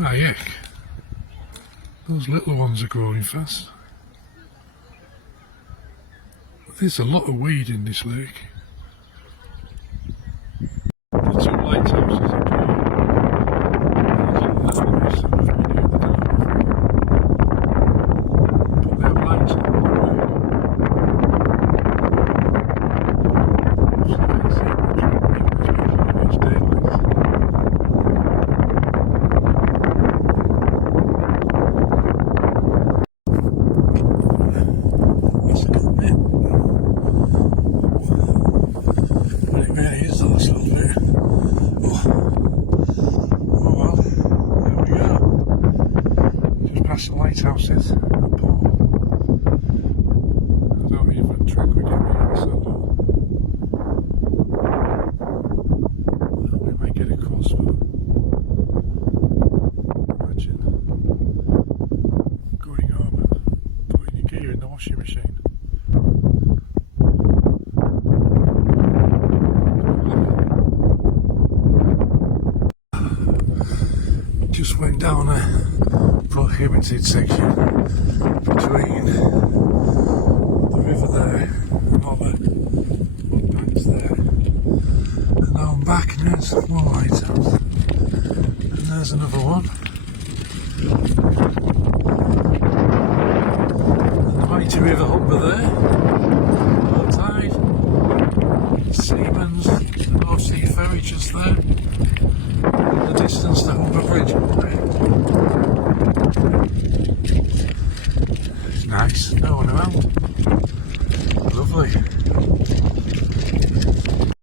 Ah, heck. Those little ones are growing fast. There's a lot of weed in this lake. The two lighthouses are growing. But they have lights on the way. So you can see what's happening as it's daylight. That's a good bit. It really is the last little bit. Oh well, there we go. Just past the lighthouses at Paull. I don't even track we're getting so we might get across, but imagine going home and putting your gear in the washing machine. Just went down a prohibited section between the river there and all the mud banks there, and now I'm back and there's one lighthouse and there's another one, and the mighty river Humber there, low tide, Siemens, the North Sea ferry just there. The distance to Humber Bridge. It's nice.